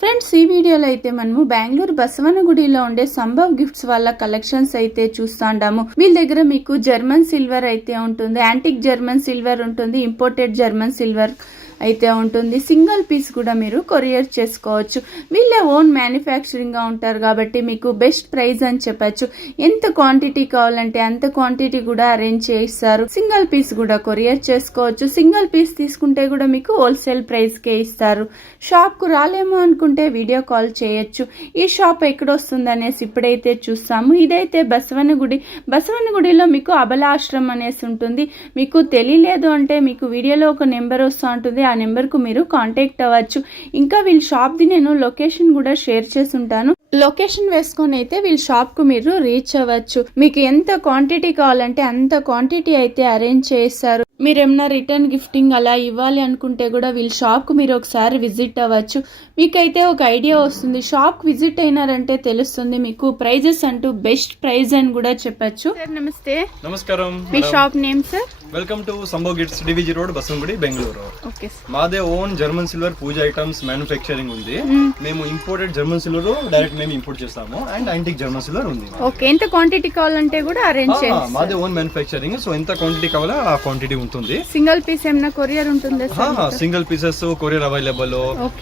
Friends ఈ వీడియోలో అయితే మనము బెంగళూరు బసవనగుడిలో ఉండే సంభవ్ గిఫ్ట్స్ వాళ్ళ కలెక్షన్స్ అయితే చూస్తాండాము. వీళ్ళ దగ్గర మీకు జర్మన్ సిల్వర్ అయితే ఉంటుంది, యాంటిక్ జర్మన్ సిల్వర్ ఉంటుంది, ఇంపోర్టెడ్ జర్మన్ సిల్వర్ అయితే ఉంటుంది. సింగిల్ పీస్ కూడా మీరు కొరియర్ చేసుకోవచ్చు. వీళ్ళే ఓన్ మ్యానుఫ్యాక్చరింగ్ గా ఉంటారు కాబట్టి మీకు బెస్ట్ ప్రైస్ అని చెప్పచ్చు. ఎంత క్వాంటిటీ కావాలంటే అంత క్వాంటిటీ కూడా అరేంజ్ చేయిస్తారు. సింగిల్ పీస్ కూడా కొరియర్ చేసుకోవచ్చు. సింగిల్ పీస్ తీసుకుంటే కూడా మీకు హోల్సేల్ ప్రైస్ కే ఇస్తారు. షాప్ కు రాలేమో అనుకుంటే వీడియో కాల్ చేయొచ్చు. ఈ షాప్ ఎక్కడ వస్తుంది అనేసి ఇప్పుడైతే చూస్తాము. ఇదైతే బసవనగుడిలో మీకు అబలాశ్రమం అనేసి ఉంటుంది. మీకు తెలియలేదు అంటే మీకు వీడియోలో ఒక నెంబర్ వస్తూ ఉంటుంది. ఆ నెంబర్ కు మీరు కాంటాక్ట్ అవ్వచ్చు. ఇంకా వీళ్ళ షాప్ ది నేను లొకేషన్ కూడా షేర్ చేసి ఉంటాను. లొకేషన్ వేసుకొని అయితే వీళ్ళ షాప్ కు మీరు రీచ్ అవ్వచ్చు. మీకు ఎంత క్వాంటిటీ కావాలంటే అంత క్వాంటిటీ అయితే అరేంజ్ చేస్తారు. మీరు ఏమైనా రిటర్న్ గిఫ్టింగ్ అలా ఇవ్వాలి అనుకుంటే కూడా వీళ్ళ షాప్ కు మీరు ఒకసారి విజిట్ అవ్వచ్చు. మీకైతే ఒక ఐడియా వస్తుంది. షాప్ విజిట్ అయినారంటే తెలుస్తుంది మీకు ప్రైజెస్ అంటూ బెస్ట్ ప్రైజ్ అని కూడా చెప్పచ్చు. సార్ నమస్తే. నమస్కారం. మీ shop name sir? Welcome to Sambhav gifts, DVG road, Basavanagudi, Bengaluru. Okay. మాదే own German silver puja items manufacturing ఉంది. మేము ఇంపోర్టెడ్ జర్మన్ సిల్వర్ డైరెక్ట్ మేము ఇంపోర్ట్ చేస్తాము అండ్ యాంటిక్ జర్మన్ సిల్వర్ ఉంది. ఓకే. ఎంత క్వాంటిటీ కావాలంటే కూడా అరేంజ్ చేస్తాం. మాదే ఓన్ మ్యానుఫ్యాక్చరింగ్, సో ఎంత క్వాంటిటీ కావాలో ఆ క్వాంటిటీ ఉంటుంది. సింగిల్ పీస్ ఏమైనా కొరియర్ ఉంటుందా? Single pieces courier available.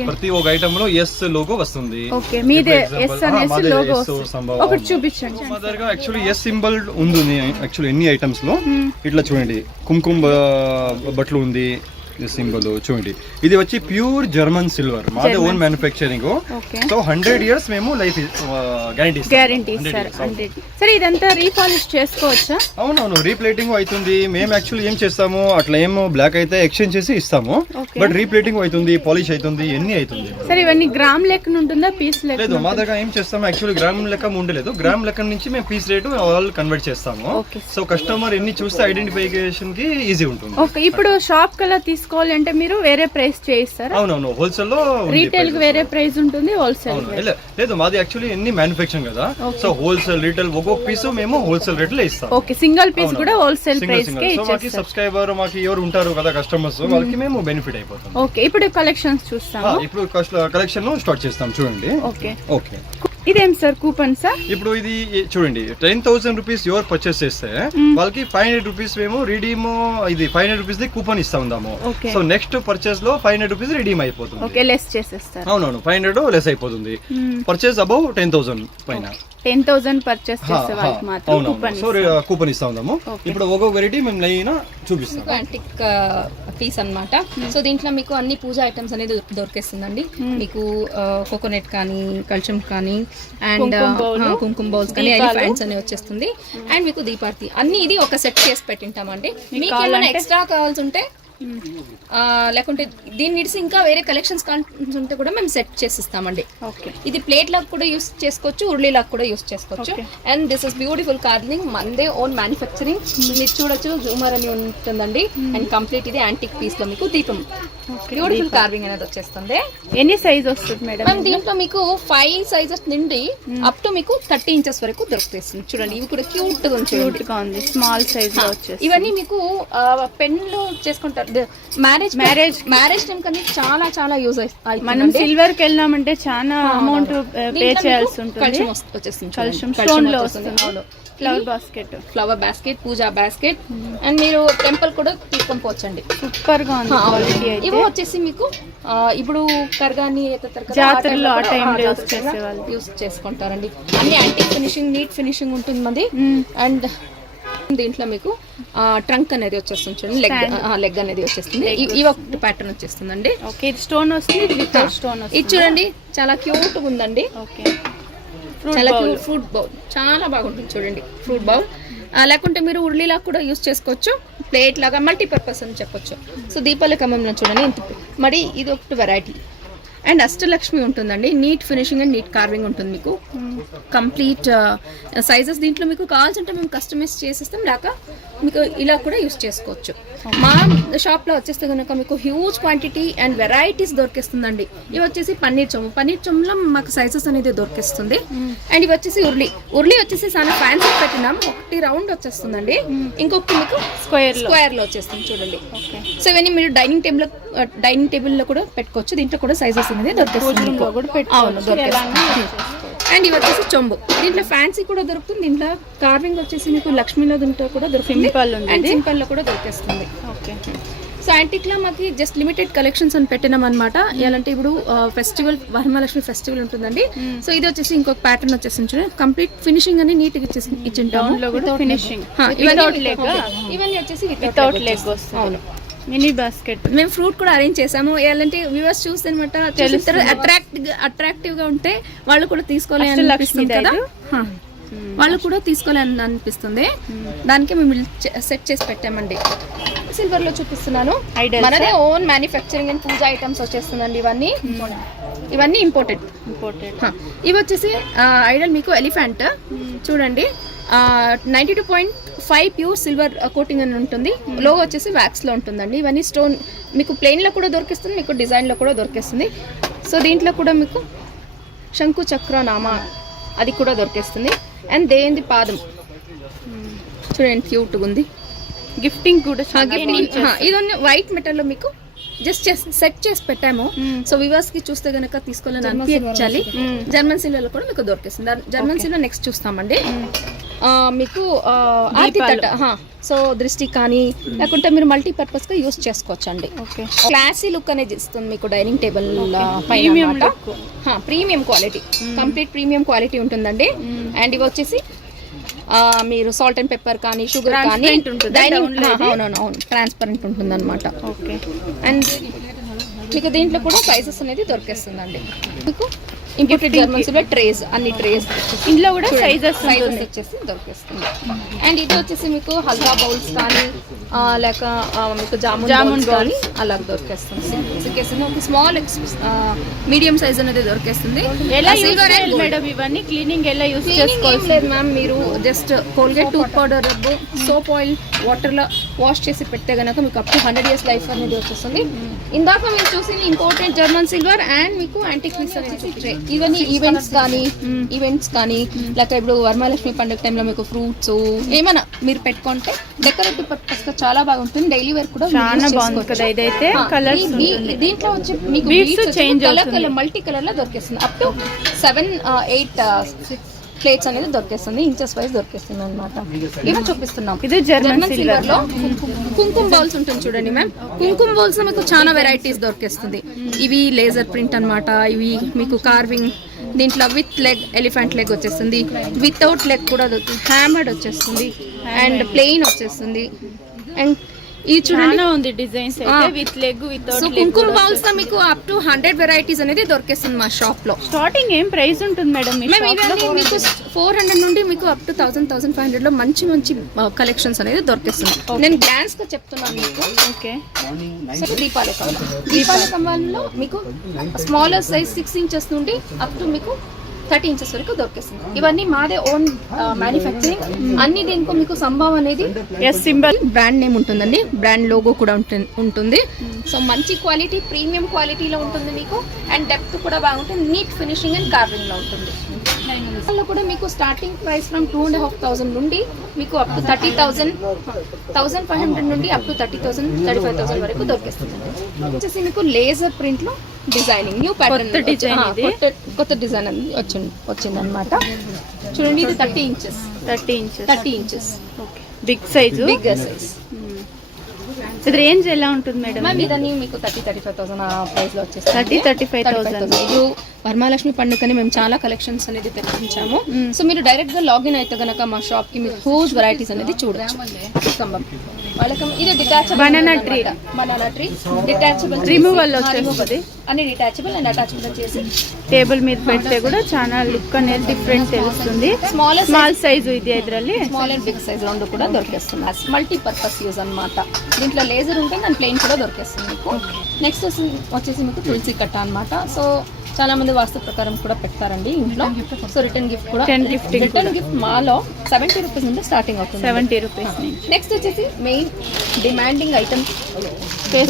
ప్రతి ఒక ఐటమ్ లో ఎస్ లోగో వస్తుంది. ఓకే. మీదే ఎస్ అనేసి లోగో వస్తుంది. ఒకటి చూపించండి. మా దగ్గర యాక్చువల్లీ ఎస్ సింబల్ ఉంది. యాక్చువల్లీ ఎన్ని ఐటమ్స్ లో ఇట్లా చూడండి, కుంకుమ బట్టలు ఉంది సింబల్ చూడండి. ఇది వచ్చి ప్యూర్ జర్మన్ సిల్వర్, మాదే ఓన్ మ్యానుఫ్యాక్చరింగ్. సో 100 years మేము లైఫ్ గ్యారంటీ ఇస్తారు. సరే, ఇదంతా రీపాలిష్ చేసుకోవచ్చా? అవునవును, రీప్లేటింగ్ అవుతుంది. మేము యాక్చువల్లీ ఏం చేస్తాము, అట్లా ఏమో బ్లాక్ అయితే ఎక్స్చేంజ్ చేసి ఇస్తాము, బట్ రీప్లేటింగ్ అవుతుంది, పాలిష్ అవుతుంది, ఎన్ని అవుతుంది. సరే, ఇవన్నీ గ్రామ్ లెక్క ఉంటుందా పీస్ లెక్క? లేదు, మా దగ్గర ఏం చేస్తాము యాక్చువల్లీ గ్రామ్ లెక్క ఉండలేదు. గ్రామ్ లెక్క నుంచి మేము పీస్ రేటు ఆల్ కన్వర్ట్ చేస్తాము. సో కస్టమర్ ఎన్ని చూస్తే ఐడెంటిఫికేషన్ కి ఈజీ ఉంటుంది. ఓకే. ఇప్పుడు షాప్ కల్లా తీసుకోవాలంటే మీరు వేరే ప్రైస్ చేయిస్తారా? అవునవును, హోల్సేల్ లో. రీటైల్ కి వేరే ప్రైస్ ఉంటుంది, హోల్సేల్ లేదు. మాది యాక్చువల్లీ ఎన్ని మ్యానుఫ్యాక్చరింగ్ కదా, సో హోల్సేల్ రీటైల్ ఒక్కొక్క పీస్ మేము హోల్సేల్ రేట్ లో ఇస్తాం. ఓకే. సింగిల్ పీస్ కూడా హోల్సేల్ ప్రైస్ కే ఇచ్చేస్తాం. మాకి సబ్స్క్రైబర్ మాకి ఎవరు ఉంటారు కదా కస్టమర్స్, వాళ్ళకి మేము బెనిఫిట్ అయిపోతాం. ఓకే. ఇప్పుడు కలెక్షన్స్ చూస్తాం. ఇప్పుడు కలెక్షన్ స్టార్ట్ చేస్తాం చూడండి. ఓకే. ఓకే. ఇదేం సార్ కూపన్ సార్? ఇప్పుడు ఇది చూడండి, 10,000 రూపీస్ ఎవరు పర్చేస్ చేస్తే వాళ్ళకి 500 రూపీస్ మేము రిడీమ్, ఇది 500 రూపీస్ ది కూపన్ ఇస్తా ఉందాము. సో నెక్స్ట్ పర్చేస్ లో 500 రూపీస్ రిడీమ్ అయిపోతుంది. ఓకే, లెస్ చేసేస్తారు. అవునవును, 500 లెస్ అయిపోతుంది. పర్చేస్ అబౌవ్ 10,000 పైన 10,000 పర్చేస్ చేసే వాళ్ళకి మాత్రం కూపన్. సో కూపన్ ఇస్తా ఉందాము. ఇప్పుడు ఒక్కొక్క వెరైటీ మేము లైన్ చూపిస్తాం. యాంటిక్ పీస్ అన్నమాట. సో దీంట్లో మీకు అన్ని పూజ ఐటమ్స్ అనేది దొరికేస్తుందండి. మీకు కోకోనట్ కానీ, కల్చం కానీ, అండ్ కుంకుమ బౌల్స్ కానీ, ఎలిఫెంట్స్ అని వచ్చేస్తుంది. అండ్ మీకు దీపార్తి అన్ని ఇది ఒక సెట్ చేసి పెట్టింటామండి. మీకు ఏమైనా ఎక్స్ట్రా కావాల్సి ఉంటే, లేకుంటే దీన్ని నిడిసి ఇంకా వేరే కలెక్షన్స్ ఉంటే కూడా మేము సెట్ చేసిస్తామండి. ఇది ప్లేట్ లాగా కూడా యూస్ చేసుకోవచ్చు, ఉర్లీ లాగా కూడా యూస్ చేసుకోవచ్చు. And this is beautiful carving, మందే ఓన్ మ్యానుఫ్యాక్చరింగ్. మీరు చూడొచ్చు, జూమర్ అని ఉంటుందండి. అండ్ కంప్లీట్ ఇది యాంటిక్ పీస్ లో మీకు దీపం బ్యూటిఫుల్ కార్వింగ్ అనేది వచ్చేస్తుంది. ఎన్ని సైజ్ వస్తుంది మేడం? దీంట్లో మీకు 5 sizes నుండి అప్ టు మీకు 30 inches వరకు దొరుకుతుంది. చూడండి, ఇవి కూడా క్యూట్ గా ఉంది, స్మాల్ సైజ్ లో వచ్చేసి. ఇవన్నీ మీకు పెన్ లో చేసుకుంటారు. మ్యారేజ్ టైం కానీ చాలా చాలా యూజ్ అవుతుంది. మనం సిల్వర్ కి వెళ్ళామంటే చాలా అమౌంట్ పే చేయాల్సి ఉంటుంది. కల్షం స్టోన్ లో వస్తుంది. Flower basket, puja basket, and మీరు టెంపుల్ కూడా తీసుకొని పోవచ్చండి. సూపర్ గా ఉంది క్వాలిటీ. ఇవి వచ్చేసి మీకు ఇప్పుడు కర్గాని జాతరలో ఆ టైం యూస్ చేసుకుంటారండి. అన్ని యాంటిక్ ఫినిషింగ్, నీట్ ఫినిషింగ్ ఉంటుంది మంది. అండ్ దీంట్లో మీకు ట్రంక్ అనేది వచ్చేస్తుంది, చూడండి, లెగ్ అనేది వచ్చేస్తుంది. ఈ ఒక ప్యాటర్న్ వచ్చేస్తుందండి. స్టోన్ వస్తుంది, ఇది చూడండి, చాలా క్యూట్ ఉందండి. చాలా క్యూట్. ఫ్రూట్ బౌల్ చాలా బాగుంటుంది చూడండి, ఫ్రూట్ బౌల్. లేకుంటే మీరు ఉర్లీలా కూడా యూస్ చేసుకోవచ్చు, ప్లేట్ లాగా మల్టీపర్పస్ అని చెప్పొచ్చు. సో దీపావళి క్రమంలో చూడండి, మరి ఇది ఒకటి వెరైటీ. అండ్ అష్టలక్ష్మి ఉంటుందండి, neat finishing and neat carving ఉంటుంది. మీకు కంప్లీట్ సైజెస్ దీంట్లో మీకు కావాల్సింటే మేము కస్టమైజ్ చేసిస్తాం, లేక మీకు ఇలా కూడా యూస్ చేసుకోవచ్చు. మా షాప్లో వచ్చేస్తే కనుక మీకు హ్యూజ్ క్వాంటిటీ అండ్ వెరైటీస్ దొరికిస్తుందండి. ఇవి వచ్చేసి పన్నీర్ చొమ్ములో మాకు సైజెస్ అనేది దొరికిస్తుంది. అండ్ ఇవి వచ్చేసి ఉర్లీ వచ్చేసి చాలా ఫ్యాన్సీ పెట్టినాం. ఒకటి రౌండ్ వచ్చేస్తుందండి, ఇంకొకటి మీకు స్క్వేర్ లో వచ్చేస్తుంది చూడండి. సో ఇవన్నీ మీరు డైనింగ్ టేబుల్ లో కూడా పెట్టుకోవచ్చు. దీంట్లో కూడా సైజెస్ అనేది దొరుకుతుంది పూజలో కూడా అవును దొరుకుతుంది. అండ్ ఇవి వచ్చేసి చొంబు, దీంట్లో ఫ్యాన్సీ కూడా దొరుకుతుంది, దీంట్లో కార్వింగ్ వచ్చేసి మీకు లక్ష్మీలో దీంట్లో కూడా దొరుకుతుంది అండ్ సింపుల్ లో కూడా దొరికేస్తుంది. ఓకే. సో యాంటిక్లో మాకు జస్ట్ లిమిటెడ్ కలెక్షన్స్ అని పెట్టినాం అనమాట. ఎలాంటి ఇప్పుడు ఫెస్టివల్ వరమహాలక్ష్మి ఫెస్టివల్ ఉంటుందండి. సో ఇది వచ్చేసి ఇంకొక ప్యాటర్న్ వచ్చేసి చూడండి, కంప్లీట్ ఫినిషింగ్ అని నీట్ గా ఇచ్చింటాము. ఇవన్నీ వచ్చేసి వితౌట్ లెగ్ వస్తుంది. అవును, మినీ బాస్కెట్. మేము ఫ్రూట్ కూడా అరేంజ్ చేసాము. ఎలాంటి వ్యూవర్స్ చూస్తే అనమాట అట్రాక్టివ్ గా ఉంటే వాళ్ళు కూడా తీసుకోవాలి అనిపిస్తుంది కదా, వాళ్ళు కూడా తీసుకోవాలని అనిపిస్తుంది. దానికి మేము సెట్ చేసి పెట్టామండి. సిల్వర్ లో చూపిస్తున్నాను, మనదే own manufacturing and puja items వచ్చేస్తుందండి. ఇవన్నీ ఇంపోర్టెడ్. ఇవి వచ్చేసి ఐడల్ మీకు ఎలిఫెంట్ చూడండి, 92.5 ప్యూర్ సిల్వర్ కోటింగ్ అని ఉంటుంది. లోగో వచ్చేసి వ్యాక్స్ లో ఉంటుందండి. ఇవన్నీ స్టోన్ మీకు ప్లెయిన్ లో కూడా దొరికిస్తుంది, మీకు డిజైన్ లో కూడా దొరికిస్తుంది. సో దీంట్లో కూడా మీకు శంకు చక్ర నామ అది కూడా దొరికేస్తుంది. అండ్ దేంది పాదం చూడండి, క్యూట్గా ఉంది. గిఫ్టింగ్ కూడా ఇది వైట్ మెటల్ లో మీకు జస్ట్ సెట్ చేసి పెట్టాము. సో వివర్స్ కి చూస్తే గనక తీసుకోవాలని అనిపించాలి. జర్మన్ సిల్వర్ లో కూడా మీకు దొరికేస్తుంది. జర్మన్ సిల్వర్ నెక్స్ట్ చూస్తామండి. మీకు ఆర్తి తట్ట, సో దృష్టి కానీ లేకుంటే మీరు మల్టీపర్పస్ గా యూస్ చేసుకోవచ్చు అండి. క్లాసీ లుక్ అనేది ఇస్తుంది మీకు డైనింగ్ టేబుల్ పైన. Premium quality, complete premium quality ఉంటుందండి. అండ్ ఇవి వచ్చేసి మీరు సాల్ట్ అండ్ పెప్పర్ కానీ షుగర్ కానీ అవును ట్రాన్స్పరెంట్ ఉంటుంది అనమాట. అండ్ మీకు దీంట్లో కూడా సైజెస్ అనేది దొరికేస్తుందండి. మీకు ఇంపోర్టెడ్ జర్మన్ సిల్వర్ ట్రేస్, అన్ని ట్రేస్ ఇంట్లో కూడా సైజెస్ వచ్చేసి దొరికేస్తుంది. అండ్ ఇది వచ్చేసి మీకు హల్వా బౌల్స్ కానీ లేక మీకు జామున్ కానీ అలా దొరికేస్తుంది. ఒక స్మాల్ మీడియం సైజ్ అనేది దొరికేస్తుంది. మేడం ఇవన్నీ క్లీనింగ్ ఎలా యూస్ చేసుకోవాలి? లేదు మ్యామ్, మీరు just Colgate tooth powder soap oil water లో వాష్ చేసి పెడితే గనక మీకు అప్ టు 100 years లైఫ్ అనేది వచ్చేస్తుంది. ఇందాక మీరు చూసింది ఇంపోర్టెడ్ జర్మన్ సిల్వర్ అండ్ మీకు యాంటిక్ పీస్ వచ్చేసి ఇవన్నీ ఈవెంట్స్ కానీ లేక ఇప్పుడు వరమహాలక్ష్మి పండుగ టైంలో మీకు ఫ్రూట్స్ ఏమైనా మీరు పెట్టుకుంటే డెకరేటివ్ పర్పస్ గా చాలా బాగుంటుంది. డైలీ వేర్ కూడా చాలా బాగుంది కదా. ఇదైతే కలర్ దీంట్లో వచ్చి మీకు మల్టీ కలర్ లో దొరికేస్తుంది. అప్ టు 7-8 ప్లేట్స్ అనేది దొరికేస్తుంది, ఇంచెస్ వైజ్ దొరికేస్తుంది అనమాట. ఇవి చూపిస్తున్నాం. ఇది జర్మన్ సిల్వర్ లో కుంకుమ బౌల్స్ ఉంటుంది చూడండి మ్యామ్. కుంకుమ బౌల్స్ లో మీకు చాలా వెరైటీస్ దొరికేస్తుంది. ఇవి లేజర్ ప్రింట్ అన్నమాట. ఇవి మీకు కార్వింగ్, దీంట్లో విత్ లెగ్ ఎలిఫెంట్ లెగ్ వచ్చేస్తుంది, వితౌట్ లెగ్ కూడా దొరుకుతుంది, హ్యామర్డ్ వచ్చేస్తుంది అండ్ ప్లెయిన్ వచ్చేస్తుంది. అండ్ ఈ చూడండి ఉంది డిజైన్స్ అయితే విత్ లెగ్ వితౌట్ లెగ్. కుంకుమ బౌల్స్ లో మీకు అప్ టు 100 వెరైటీస్ అనేది దొరికేస్తుంది మా షాప్ లో. స్టార్టింగ్ ఏం ప్రైస్ ఉంటుంది మేడం మీ షాప్ లో? మీకు 400 నుండి మీకు అప్ టు 1000-1500 లో మంచి కలెక్షన్స్ అనేది దొరికేస్తుంది. నేను గ్లాన్స్ గా చెప్తున్నాను మీకు. ఓకే. దీపాల కమ్మాల్లో మీకు స్మాలర్ సైజ్ 6 inches నుండి అప్ టు మీకు 30 inches వరకు దొరికేస్తుంది. ఇవన్నీ మాదే ఓన్ మ్యానుఫ్యాక్చరింగ్. అన్ని దీనికి మీకు సంభావ్ అనేది సింబల్ బ్రాండ్ నేమ్ ఉంటుందండి, బ్రాండ్ లోగో కూడా ఉంటుంది. సో మంచి క్వాలిటీ, ప్రీమియం క్వాలిటీలో ఉంటుంది మీకు. అండ్ డెప్త్ కూడా బాగుంటుంది, నీట్ ఫినిషింగ్ అండ్ కార్వింగ్ లో ఉంటుంది. లో కూడా మీకు స్టార్టింగ్ ప్రైస్ ఫ్రమ్ 2,500 నుండి మీకు అప్ టు 30,000, 1,500 నుండి అప్ టు 30,000, 35,000 వరకు దొరికేస్తుంది. వచ్చేసి మీకు లేజర్ ప్రింట్ లో డిజైనింగ్ న్యూ ప్యాటర్న్, కొత్త డిజైన్ అనేది వచ్చింది అనమాట. చూడండి, ఇది 30 inches. Big size. ఇది రేంజ్ ఎలా ఉంటుంది మేడం? ఇదన్నీ మీకు 30-35,000 ప్రైస్ లో వచ్చేసి 30-35,000. ఇప్పుడు వరమహాలక్ష్మి పండుగని మేము చాలా కలెక్షన్స్ అనేది తెప్పించాము. సో మీరు డైరెక్ట్ గా లాగిన్ అయితే గనక మా షాప్ కి మీకు హ్యూజ్ వెరైటీస్ అనేది చూడొచ్చు. ఇది detachable banana tree detachable removal వచ్చేస్తుంది. అన్ని డిటాచబుల్ అండ్ అటాచబుల్ వచ్చేసి టేబుల్ మీద పెడితే కూడా చాలా లుక్ అనేది డిఫరెంట్ తెలుస్తుంది. స్మాల్ సైజ్ ఇది, ఇದ್ರಲ್ಲಿ స్మాల్ అండ్ బిగ్ సైజ్ రెండు కూడా దొరికేస్తుంది. మల్టీ పర్పస్ యూజ్ అన్నమాట. దీంట్లో లేజర్ ఉంటుంది అండ్ ప్లెయిన్ కూడా దొరికేస్తుంది మీకు. నెక్స్ట్ వచ్చేసి మీకు తులసి కట్ట అన్నమాట. సో చాలా మంది వాస్తు ప్రకారం కూడా పెడతారండి ఇంట్లో. సో రిటర్న్ గిఫ్ట్ కూడా, రిటర్న్ గిఫ్ట్ మాలో 70 రూపీస్ నుండి స్టార్టింగ్ అవుతుంది. 70 రూపీస్. నెక్స్ట్ వచ్చేసి main demanding item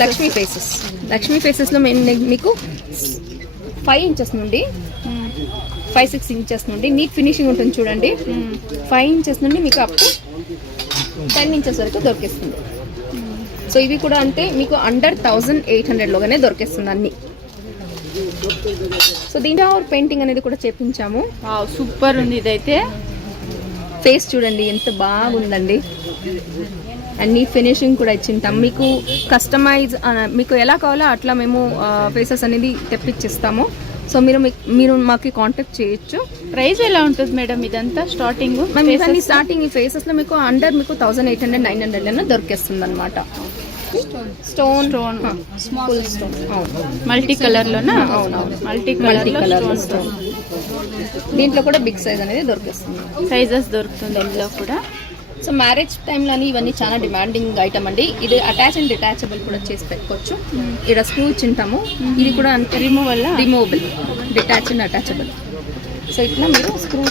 Lakshmi faces. Lakshmi faces లో మీకు 5 inches నుండి 5-6 inches నుండి నీట్ ఫినిషింగ్ ఉంటుంది చూడండి. 5 inches నుండి మీకు అప్ టు 10 inches వరకు దొరికేస్తుంది. సో ఇవి కూడా అంటే మీకు అండర్ 1,800 లోగానే దొరికేస్తుంది అన్ని. సో దీంట్లో పెయింటింగ్ అనేది కూడా చేపించాము. సూపర్ ఉంది ఇదైతే. ఫేస్ చూడండి ఎంత బాగుందండి. అన్ని ఫినిషింగ్ కూడా ఇచ్చింటాం మీకు. కస్టమైజ్ మీకు ఎలా కావాలో అట్లా మేము ఫేసెస్ అనేది తెప్పించిస్తాము. సో మీరు మాకు కాంటాక్ట్ చేయొచ్చు. ప్రైస్ ఎలా ఉంటుంది మేడం ఇదంతా స్టార్టింగ్? మేము ఇవన్నీ స్టార్టింగ్ ఈ ఫేసెస్లో మీకు అండర్ మీకు 1800 900 దొరికేస్తుంది అనమాట. Stone full stone multi colour లోనా? అవునవును, మల్టీ కలర్ స్టోన్. దీంట్లో కూడా బిగ్ సైజ్ అనేది దొరికేస్తుంది. సైజెస్ దొరుకుతుంది ఇందులో కూడా. సో మ్యారేజ్ టైంలోని ఇవన్నీ చాలా డిమాండింగ్ ఐటమ్ అండి. ఇది అటాచ్ అండ్ డిటాచబుల్ కూడా చేసి పెట్టుకోవచ్చు. ఇక్కడ స్క్రూ ఇచ్చింటాము. ఇది కూడా అంటే removable, detach and attachable. So ఇట్లా మీరు స్క్రూ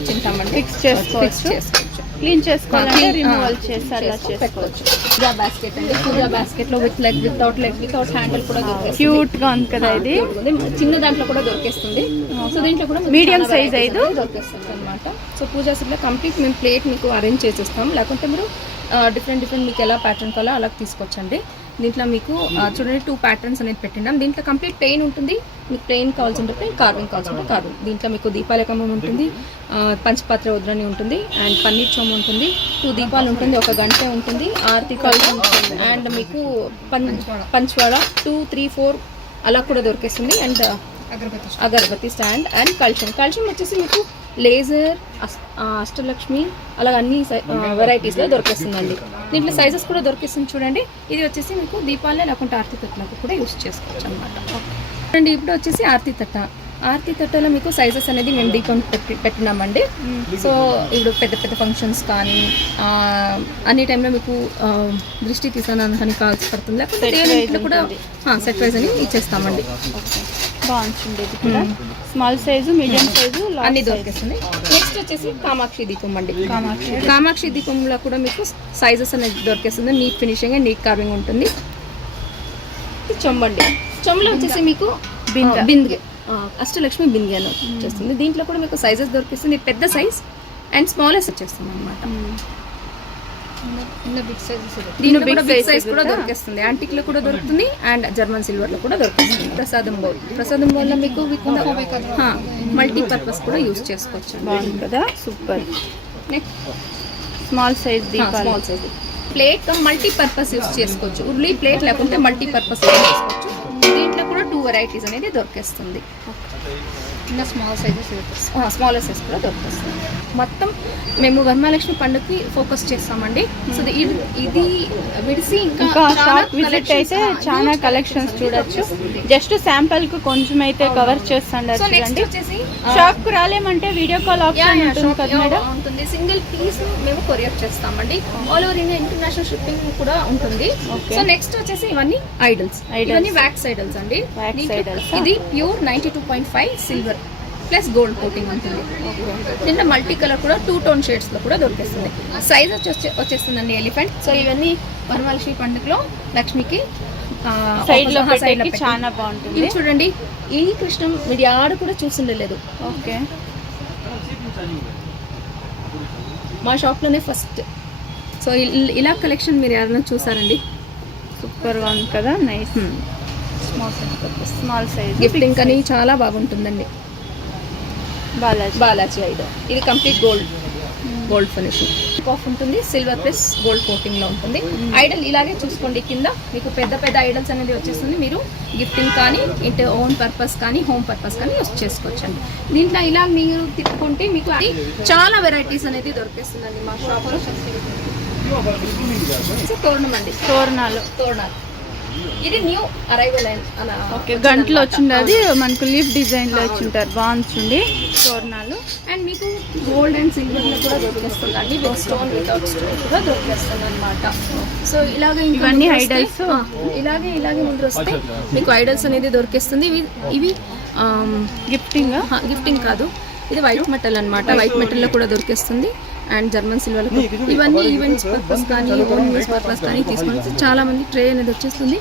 ఇచ్చింటామండి. ఫిక్స్ చేసుకోవచ్చు. క్లీన్ చేసుకోవాలంటే రిమూవల్ చేసి అలా పెట్టుకోవచ్చు. పూజా బాస్కెట్ అండి. పూజా బాస్కెట్ లో విత్ లెగ్, వితౌట్ హ్యాండిల్ కూడా దొరికేస్తుంది. క్యూట్ గా ఉంది కదా ఇది. చిన్న దాంట్లో కూడా దొరికేస్తుంది. సో దీంట్లో కూడా మీడియం సైజ్ అయితే దొరికేస్తుంది అనమాట. సో పూజా సెట్ లో కంప్లీట్ మేము ప్లేట్ మీకు అరేంజ్ చేసేస్తాం. లేకుంటే మీరు డిఫరెంట్ మీకు ఎలా ప్యాటర్న్ కావాలో అలా తీసుకొచ్చండి. దీంట్లో మీకు చూడండి 2 ప్యాటర్న్స్ అనేది పెట్టినాం. దీంట్లో కంప్లీట్ ప్లెయిన్ ఉంటుంది. మీకు ప్లెయిన్ కావాల్సింటే ప్లెయిన్, కార్వింగ్ కావాల్సింటే కార్వింగ్. దీంట్లో మీకు దీపాలకమం ఉంటుంది, పంచపాత్ర ఉద్రణి ఉంటుంది, అండ్ పన్నీర్ చోమ ఉంటుంది, 2 దీపాలు ఉంటుంది, 1 గంట ఉంటుంది, ఆరతి కళ్ళు ఉంటుంది, అండ్ మీకు పంచవాడ 2, 3, 4 అలా కూడా దొరికేస్తుంది. అండ్ అగరబత్తి స్టాండ్ అండ్ కల్షం వచ్చేసి మీకు లేజర్, అష్టలక్ష్మి అలా అన్ని వెరైటీస్లో దొరికేస్తుందండి. దీంట్లో సైజెస్ కూడా దొరికేస్తుంది చూడండి. ఇది వచ్చేసి మీకు దీపాలే లేకుంటే ఆరతి తట్టలకు కూడా యూస్ చేసుకోవచ్చు అనమాట. చూడండి ఇప్పుడు వచ్చేసి ఆరతి తట్టలో మీకు సైజెస్ అనేది మేము దీపం పెట్టినామండి. సో ఇప్పుడు పెద్ద ఫంక్షన్స్ కానీ అన్ని టైంలో మీకు దృష్టి తీసానని కావాల్సి పడుతుంది. లేకపోతే కూడా సెట్ వైజ్ అని ఇచ్చేస్తామండి. బాగుంటుంది. ఇది కూడా స్మాల్ సైజు, మీడియం సైజు అన్ని దొరికేస్తుంది. నెక్స్ట్ వచ్చేసి కామాక్షి దీపం అండి. కామాక్షి దీపంలో కూడా మీకు సైజెస్ అనేది దొరికేస్తుంది. Neat finishing and neat carving ఉంటుంది. చెంబండి. చెంబులో వచ్చేసి మీకు బిందె, అష్టలక్ష్మి బిందె అని వచ్చేస్తుంది. దీంట్లో కూడా మీకు సైజెస్ దొరికేస్తుంది. పెద్ద సైజ్ అండ్ స్మాలెస్ట్ వచ్చేస్తుంది అనమాట. దీంట్లో బిగ్ సైజ్ కూడా దొరికేస్తుంది. యాంటిక్ లో కూడా దొరుకుతుంది అండ్ జర్మన్ సిల్వర్ లో కూడా దొరుకుతుంది. ప్రసాదం బౌల్ లో మీకు మల్టీపర్పస్ కూడా యూస్ చేసుకోవచ్చు. బాగుంది కదా, సూపర్. నెక్స్ట్ స్మాల్ సైజ్ దీపాలు. ప్లేట్ మల్టీపర్పస్ యూస్ చేసుకోవచ్చు. ఉర్లీ ప్లేట్ లేకుంటే మల్టీపర్పస్ యూస్ చేసుకోవచ్చు. దీంట్లో కూడా 2 వెరైటీస్ అనేది దొరికేస్తుంది. స్మాలర్ సైజ్ కూడా దొరికేస్తుంది. మొత్తం మేము వరమహాలక్ష్మి పండుగకి ఫోకస్ చేస్తామండి. సో ఇది విడిసి ఇంకా షాప్ విజిట్ అయితే చాలా కలెక్షన్స్ చూడొచ్చు. జస్ట్ శాంపుల్ కు కొంచెం అయితే కవర్ చేస్తాండి. షాప్ కు రాలేమంటే వీడియో కాల్ ఆప్షన్ ఉంటుంది. సింగిల్ పీస్ మేము కొరియర్ చేస్తామండి. All over India international shipping కూడా ఉంటుంది. సో నెక్స్ట్ వచ్చేసి ఇవన్నీ ఐడల్స్. ఇవన్నీ వ్యాక్స్ ఐడల్స్ అండి. ఇది pure 92.5 silver plus gold coating ఉంటుంది. దీంట్లో మల్టీ కలర్ కూడా 2 టోన్ షేడ్స్ లో కూడా దొరికేస్తుంది. సైజ్ వచ్చేస్తుందండి ఎలిఫెంట్. సో ఇవన్నీ వరమహాలక్ష్మి పండుగలో లక్ష్మికి సైడ్ లో చాలా బాగుంటుంది. ఇది చూడండి, ఈ కృష్ణం మీరు ఆడ కూడా చూసిండలేదు. ఓకే, మా షాప్ లోనే ఫస్ట్. సో ఇలా కలెక్షన్ మీరు ఎవరైనా చూసారండి, సూపర్ గా ఉంది కదా, నైస్. స్మాల్ సైజ్ గిఫ్టింగ్ అని చాలా బాగుంటుందండి. బాలాజీ ఐడో. ఇది కంప్లీట్ గోల్డ్ ఫినిషింగ్ ఆఫ్ ఉంటుంది. సిల్వర్ ప్లస్ గోల్డ్ కోటింగ్ లో ఉంటుంది. ఐడల్ ఇలాగే చూసుకోండి. కింద మీకు పెద్ద ఐడల్స్ అనేది వచ్చేస్తుంది. మీరు గిఫ్టింగ్ కానీ ఇంటి ఓన్ పర్పస్ కానీ హోమ్ పర్పస్ కానీ యూస్ చేసుకోవచ్చండి. దీంట్లో ఇలా మీరు తిప్పుకుంటే మీకు అది చాలా వెరైటీస్ అనేది దొరికేస్తుందండి మా షాప్ లో. తోరణం అండి, తోరణాలు. ఇది న్యూ అరైవల్. ఓకే, గంటలో వచ్చింది. మనకు లీఫ్ డిజైన్ లో వచ్చింటారు. బాగుంటుంది తోరణాలు. అండ్ మీకు గోల్డ్ అండ్ సిల్వర్ లో కూడా దొరికేస్తుందండి. విత్ స్టోన్, వితౌట్ స్టోన్ కూడా దొరికేస్తుంది అనమాట. సో ఇలాగే ఇవన్నీ ఐడల్స్. ఇలాగే ముందు వస్తే మీకు ఐడల్స్ అనేది దొరికేస్తుంది. ఇవి గిఫ్టింగ్ కాదు, ఇది వైట్ మెటల్ అనమాట. వైట్ మెటల్ లో కూడా దొరికేస్తుంది. And German silver. ఇవన్నీ ఈవెంట్స్ పర్పస్ కానీ ఓన్ యూస్ పర్పస్ కానీ తీసుకొని చాలా మంది ట్రే అనేది వచ్చేస్తుంది.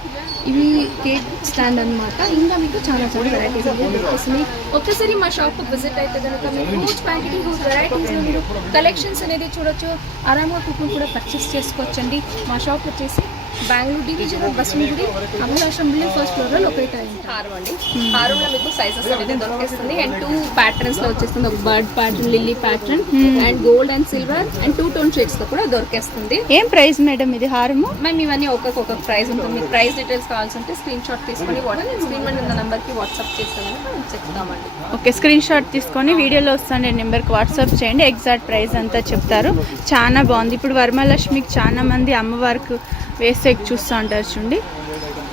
ఇవి కేక్ స్టాండ్ అనమాట. ఇంకా మీకు చాలా వెరైటీస్ అనేది దొరికేస్తుంది. ఒక్కసారి మా షాప్ విజిట్ అయితే కనుక మీకు హ్యూజ్ క్వాంటిటీ, హ్యూజ్ వెరైటీస్లో మీరు కలెక్షన్స్ అనేది చూడొచ్చు. ఆరామ్గా కుకింగ్ కూడా పర్చేస్ చేసుకోవచ్చండి. మా షాప్ వచ్చేసి Bengaluru division Basavanagudi Amalashramam building first floor లో లొకేట్ అయ్యింది. హారం అండి, హారంలో మీకు సైజెస్ అనేది దొరికేస్తుంది అండ్ 2 ప్యాటర్న్స్ లో వచ్చేస్తుంది. ఒక bird pattern, lily pattern and gold and silver and 2 tone shades తో కూడా దొరికేస్తుంది. ఏం ప్రైస్ మేడం ఇది హారము? మేము ఇవన్నీ ఒక్కొక్క ప్రైస్ ఉంటుంది. మీకు ప్రైస్ డీటెయిల్స్ కావాల్సి ఉంటే స్క్రీన్ షాట్ తీసుకొని స్క్రీన్ మీద ఉన్న నెంబర్ కి వాట్సాప్ చేస్తామని చెప్తామండి. ఓకే, స్క్రీన్ షాట్ తీసుకొని వీడియోలో వస్తాను నెంబర్కి వాట్సాప్ చేయండి, ఎగ్జాక్ట్ ప్రైస్ అంతా చెప్తారు. చాలా బాగుంది. ఇప్పుడు వరమహాలక్ష్మికి చాలా మంది అమ్మవారికి వేస్తే చూస్తూ ఉంటారు చూడండి.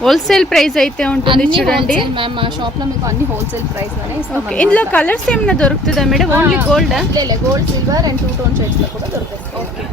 హోల్సేల్ ప్రైస్ అయితే ఉంటుంది చూడండి. మ్యామ్ మా షాప్ లో మీకు అన్ని హోల్సేల్ ప్రైస్ లోనే ఇస్తాం. ఓకే, ఇందులో కలర్స్ ఏమైనా దొరుకుతుందా madam? Only gold? Gold, silver and 2 tone shades లో కూడా దొరుకుతుంది. ఓకే,